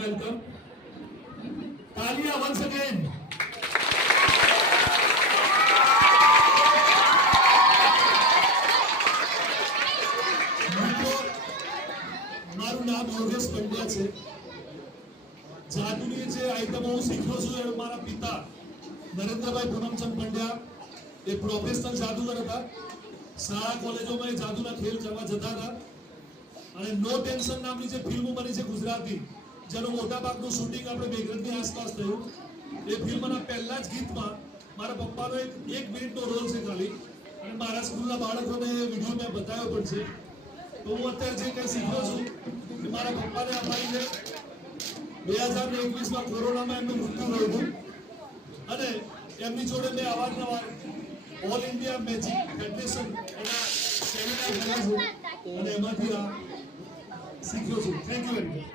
welcome. Talia once again. મારું નામ યોગેશ પંડ્યા છે. જાદુની જે આઈટમો હું શીખ્યો છું એ મારા પિતા નરેન્દ્રભાઈ પૂનમચંદ પંડ્યા એ પ્રોફેશનલ જાદુગર હતા. શાળા કોલેજોમાં એ જાદુના ખેલ કરવા જતા હતા અને નો ટેન્શન નામની જે ફિલ્મ બની છે ગુજરાતી, જેનું મોટાભાગનું શૂટિંગ આપણે મેઘરજની આસપાસ થયું, એ ફિલ્મના પહેલા જ ગીતમાં મારા પપ્પાનો એક મિનિટનો રોલ છે ખાલી, અને મારા સ્કૂલના બાળકોને એ વિડીયો મેં બતાવ્યો પણ છે. તો હું અત્યારે જે કંઈ શીખ્યો છું એ મારા પપ્પાને અમારી જે 2021માં કોરોનામાં એમનું મૃત્યુ થયું અને એમની જોડે મેં અવારનવાર ઓલ ઇન્ડિયા મેજિક ફેડરેશન એના સેમિનાર કર્યા છું અને એમાંથી આ શીખ્યો છું. Thank you very much.